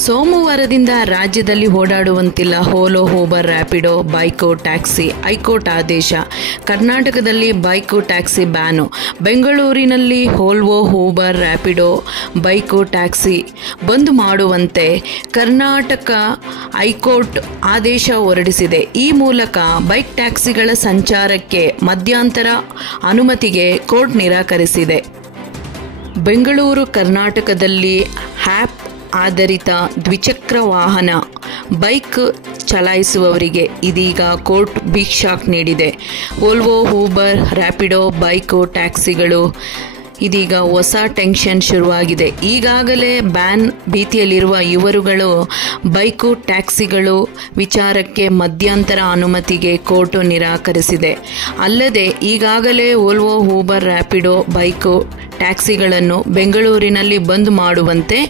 ಸೋಮವಾರದಿಂದ ರಾಜ್ಯದಲ್ಲಿ ಓಡಾಡುವಂತಿಲ್ಲ Ola, Uber, Rapido, bike, taxi. High court ಆದೇಶ. ಕರ್ನಾಟಕದಲ್ಲಿ ಬೈಕು, ಟ್ಯಾಕ್ಸಿ ಬ್ಯಾನು. ಬೆಂಗಳೂರಿನಲ್ಲಿ Ola, Uber, Rapido, bike, taxi ಬಂದ್ ಮಾಡುವಂತೆ ಕರ್ನಾಟಕ ಹೈಕೋರ್ಟ್ ಆದೇಶ ಹೊರಡಿಸಿದೆ. ಈ ಮೂಲಕ ಬೈಕ್, ಟ್ಯಾಕ್ಸಿಗಳ ಸಂಚಾರಕ್ಕೆ ಮಧ್ಯಂತರ ಅನುಮತಿಗೆ ಕೋರ್ಟ್ ನಿರಾಕರಿಸಿದೆ. ಬೆಂಗಳೂರು ಕರ್ನಾಟಕದಲ್ಲಿ ಆ್ಯಪ್ ಆಧಾರಿತ ದ್ವಿಚಕ್ರ ವಾಹನ ಬೈಕ್ ಚಲಾಯಿಸುವವರಿಗೆ ಇದೀಗ ಕೋರ್ಟ್ ಬಿಗ್ ಶಾಕ್ ನೀಡಿದೆ. ಓಲ್ವೋ, ಊಬರ್, ರ್ಯಾಪಿಡೋ, ಬೈಕು, ಟ್ಯಾಕ್ಸಿಗಳು ಇದೀಗ ಹೊಸ ಟೆನ್ಷನ್ ಶುರುವಾಗಿದೆ. ಈಗಾಗಲೇ ಬ್ಯಾನ್ ಭೀತಿಯಲ್ಲಿರುವ ಇವರುಗಳು ಬೈಕು, ಟ್ಯಾಕ್ಸಿಗಳು ವಿಚಾರಕ್ಕೆ ಮಧ್ಯಂತರ ಅನುಮತಿಗೆ ಕೋರ್ಟ್ ನಿರಾಕರಿಸಿದೆ. ಅಲ್ಲದೆ ಈಗಾಗಲೇ ಓಲ್ವೋ, ಊಬರ್, ರ್ಯಾಪಿಡೋ, ಬೈಕು, ಟ್ಯಾಕ್ಸಿಗಳನ್ನು ಬೆಂಗಳೂರಿನಲ್ಲಿ ಬಂದ್ ಮಾಡುವಂತೆ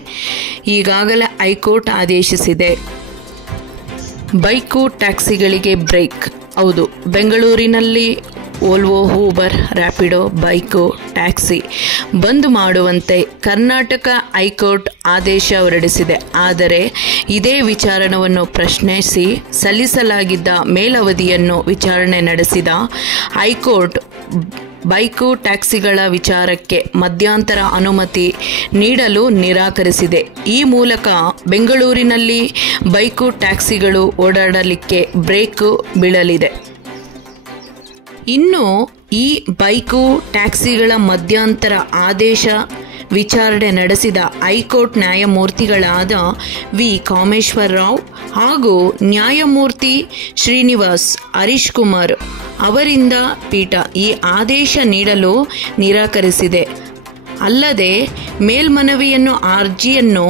ಈಗಾಗಲೇ ಹೈಕೋರ್ಟ್ ಆದೇಶಿಸಿದೆ. ಬೈಕು, ಟ್ಯಾಕ್ಸಿಗಳಿಗೆ ಬ್ರೇಕ್. ಹೌದು, ಬೆಂಗಳೂರಿನಲ್ಲಿ Ola, Uber, Rapido, bike, taxi ಬಂದ್ ಮಾಡುವಂತೆ ಕರ್ನಾಟಕ ಹೈಕೋರ್ಟ್ ಆದೇಶ ಹೊರಡಿಸಿದೆ. ಆದರೆ ಇದೇ ವಿಚಾರಣವನ್ನು ಪ್ರಶ್ನಿಸಿ ಸಲ್ಲಿಸಲಾಗಿದ್ದ ಮೇಲವಧಿಯನ್ನು ವಿಚಾರಣೆ ನಡೆಸಿದ ಹೈಕೋರ್ಟ್ ಬೈಕು, ಟ್ಯಾಕ್ಸಿಗಳ ವಿಚಾರಕ್ಕೆ ಮಧ್ಯಂತರ ಅನುಮತಿ ನೀಡಲು ನಿರಾಕರಿಸಿದೆ. ಈ ಮೂಲಕ ಬೆಂಗಳೂರಿನಲ್ಲಿ ಬೈಕು, ಟ್ಯಾಕ್ಸಿಗಳು ಓಡಾಡಲಿಕ್ಕೆ ಬ್ರೇಕ್ ಬೀಳಲಿದೆ. ಇನ್ನು ಈ ಬೈಕು, ಟ್ಯಾಕ್ಸಿಗಳ ಮಧ್ಯಂತರ ಆದೇಶ ವಿಚಾರಣೆ ನಡೆಸಿದ ಹೈಕೋರ್ಟ್ ನ್ಯಾಯಮೂರ್ತಿಗಳಾದ ವಿ. ಕಾಮೇಶ್ವರ ರಾವ್ ಹಾಗೂ ನ್ಯಾಯಮೂರ್ತಿ ಶ್ರೀನಿವಾಸ್ ಹರೀಶ್ ಕುಮಾರ್ ಅವರಿಂದ ಪೀಠ ಈ ಆದೇಶ ನೀಡಲು ನಿರಾಕರಿಸಿದೆ. ಅಲ್ಲದೆ ಮೇಲ್ಮನವಿಯನ್ನು ಅರ್ಜಿಯನ್ನು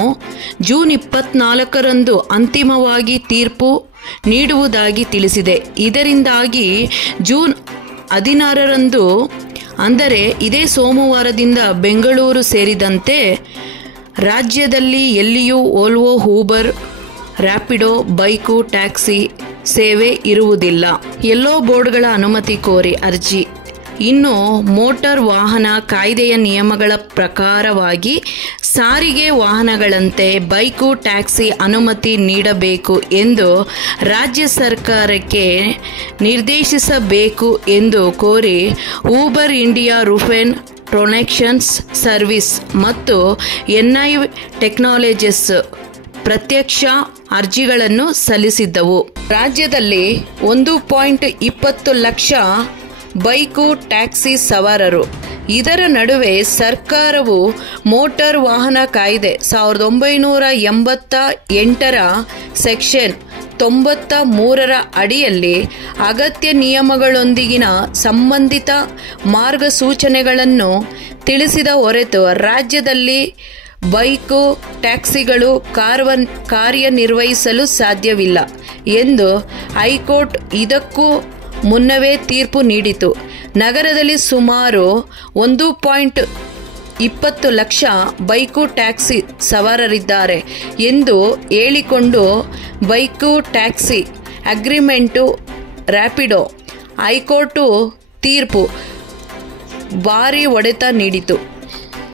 ಜೂನ್ 24ರಂದು ಅಂತಿಮವಾಗಿ ತೀರ್ಪು ನೀಡುವುದಾಗಿ ತಿಳಿಸಿದೆ. ಇದರಿಂದಾಗಿ ಜೂನ್ 16ರಂದು ಅಂದರೆ ಇದೇ ಸೋಮವಾರದಿಂದ ಬೆಂಗಳೂರು ಸೇರಿದಂತೆ ರಾಜ್ಯದಲ್ಲಿ ಎಲ್ಲಿಯೂ Volvo, Uber, Rapido, bike, taxi ಸೇವೆ ಇರುವುದಿಲ್ಲ. ಯೆಲ್ಲೋ ಬೋರ್ಡ್ಗಳ ಅನುಮತಿ ಕೋರಿ ಅರ್ಜಿ. ಇನ್ನು ಮೋಟಾರ್ ವಾಹನ ಕಾಯ್ದೆಯ ನಿಯಮಗಳ ಪ್ರಕಾರವಾಗಿ ಸಾರಿಗೆ ವಾಹನಗಳಂತೆ ಬೈಕು, ಟ್ಯಾಕ್ಸಿ ಅನುಮತಿ ನೀಡಬೇಕು ಎಂದು ರಾಜ್ಯ ಸರ್ಕಾರಕ್ಕೆ ನಿರ್ದೇಶಿಸಬೇಕು ಎಂದು ಕೋರಿ ಊಬರ್ ಇಂಡಿಯಾ, ರೂಫೆನ್ ಟ್ರಾನ್ಸಾಕ್ಷನ್ಸ್ ಸರ್ವಿಸ್ ಮತ್ತು ಎನ್ಐ ಟೆಕ್ನಾಲಜೀಸ್ ಪ್ರತ್ಯಕ್ಷ ಅರ್ಜಿಗಳನ್ನು ಸಲ್ಲಿಸಿದ್ದವು. ರಾಜ್ಯದಲ್ಲಿ 1.20 ಲಕ್ಷ ಬೈಕು, ಟ್ಯಾಕ್ಸಿ ಸವಾರರು. ಇದರ ನಡುವೆ ಸರ್ಕಾರವು ಮೋಟಾರ್ ವಾಹನ ಕಾಯ್ದೆ 1988ರ ಸೆಕ್ಷನ್ 93ರ ಅಡಿಯಲ್ಲಿ ಅಗತ್ಯ ನಿಯಮಗಳೊಂದಿಗಿನ ಸಂಬಂಧಿತ ಮಾರ್ಗಸೂಚನೆಗಳನ್ನು ತಿಳಿಸಿದ ಹೊರತು ರಾಜ್ಯದಲ್ಲಿ ಬೈಕು, ಟ್ಯಾಕ್ಸಿಗಳು ಕಾರ್ಯನಿರ್ವಹಿಸಲು ಸಾಧ್ಯವಿಲ್ಲ ಎಂದು ಹೈಕೋರ್ಟ್ ಇದಕ್ಕೂ ಮುನ್ನವೇ ತೀರ್ಪು ನೀಡಿತು. ನಗರದಲ್ಲಿ ಸುಮಾರು 1.20 ಲಕ್ಷ ಬೈಕು, ಟ್ಯಾಕ್ಸಿ ಸವಾರರಿದ್ದಾರೆ ಎಂದು ಹೇಳಿಕೊಂಡು bike, taxi agreement Rapido high court ತೀರ್ಪು ಭಾರೀ ಹೊಡೆತ ನೀಡಿತು.